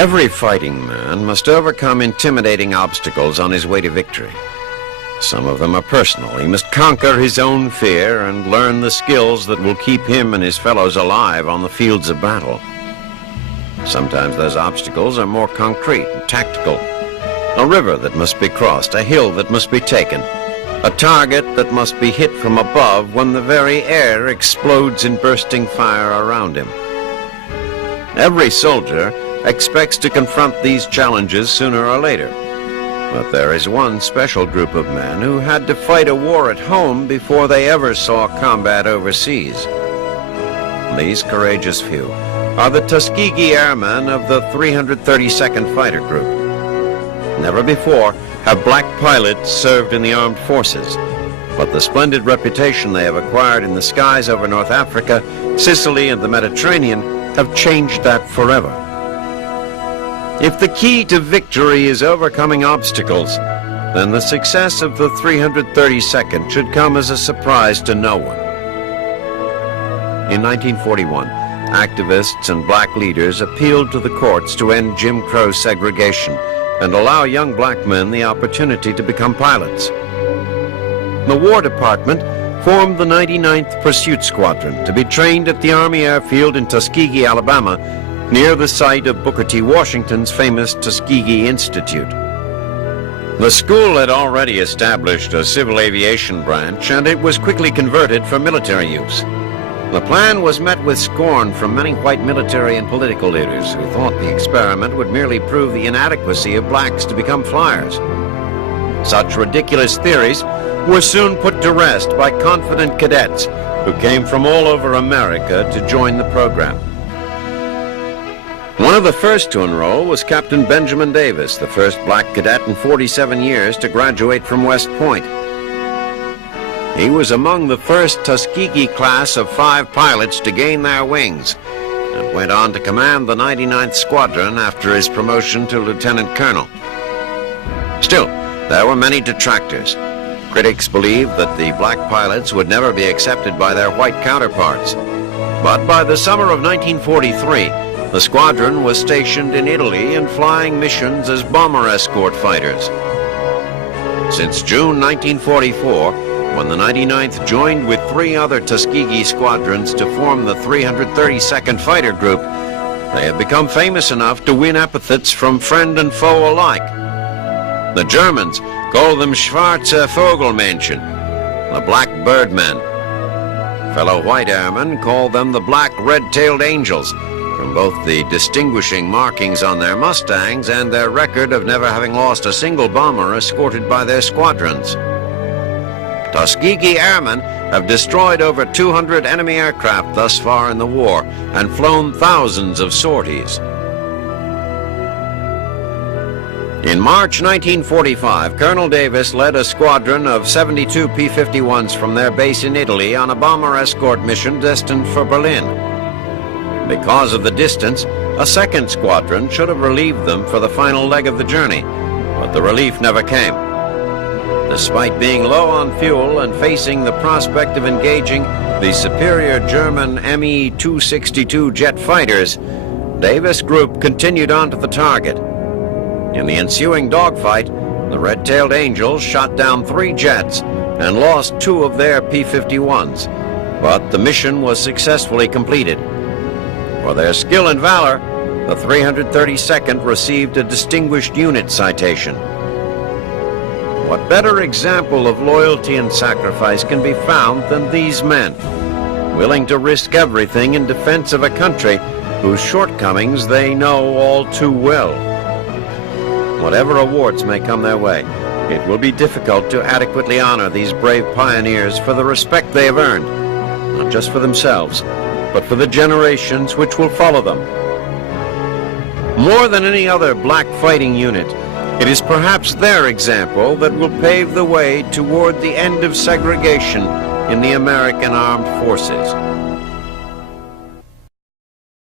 Every fighting man must overcome intimidating obstacles on his way to victory. Some of them are personal. He must conquer his own fear and learn the skills that will keep him and his fellows alive on the fields of battle. Sometimes those obstacles are more concrete and tactical. A river that must be crossed, a hill that must be taken, a target that must be hit from above when the very air explodes in bursting fire around him. Every soldier expects to confront these challenges sooner or later. But there is one special group of men who had to fight a war at home before they ever saw combat overseas. These courageous few are the Tuskegee Airmen of the 332nd Fighter Group. Never before have black pilots served in the armed forces, but the splendid reputation they have acquired in the skies over North Africa, Sicily, and the Mediterranean have changed that forever. If the key to victory is overcoming obstacles, then the success of the 332nd should come as a surprise to no one. In 1941, activists and black leaders appealed to the courts to end Jim Crow segregation and allow young black men the opportunity to become pilots. The War Department formed the 99th Pursuit Squadron to be trained at the Army Airfield in Tuskegee, Alabama, near the site of Booker T. Washington's famous Tuskegee Institute. The school had already established a civil aviation branch, and it was quickly converted for military use. The plan was met with scorn from many white military and political leaders who thought the experiment would merely prove the inadequacy of blacks to become flyers. Such ridiculous theories were soon put to rest by confident cadets who came from all over America to join the program. One of the first to enroll was Captain Benjamin Davis, the first black cadet in 47 years to graduate from West Point. He was among the first Tuskegee class of 5 pilots to gain their wings and went on to command the 99th Squadron after his promotion to lieutenant colonel. Still, there were many detractors. Critics believed that the black pilots would never be accepted by their white counterparts. But by the summer of 1943, the squadron was stationed in Italy and flying missions as bomber escort fighters. Since June 1944, when the 99th joined with 3 other Tuskegee squadrons to form the 332nd Fighter Group, they have become famous enough to win epithets from friend and foe alike. The Germans call them Schwarze Vogelmännchen, the Black Birdmen. Fellow white airmen call them the Black Red-Tailed Angels, from both the distinguishing markings on their Mustangs and their record of never having lost a single bomber escorted by their squadrons. Tuskegee Airmen have destroyed over 200 enemy aircraft thus far in the war and flown thousands of sorties. In March 1945, Colonel Davis led a squadron of 72 P-51s from their base in Italy on a bomber escort mission destined for Berlin. Because of the distance, a second squadron should have relieved them for the final leg of the journey, but the relief never came. Despite being low on fuel and facing the prospect of engaging the superior German Me-262 jet fighters, Davis Group continued on to the target. In the ensuing dogfight, the Red-Tailed Angels shot down 3 jets and lost 2 of their P-51s, but the mission was successfully completed. For their skill and valor, the 332nd received a Distinguished Unit citation. What better example of loyalty and sacrifice can be found than these men, willing to risk everything in defense of a country whose shortcomings they know all too well? Whatever awards may come their way, it will be difficult to adequately honor these brave pioneers for the respect they have earned, not just for themselves, but for the generations which will follow them. More than any other black fighting unit, it is perhaps their example that will pave the way toward the end of segregation in the American Armed Forces.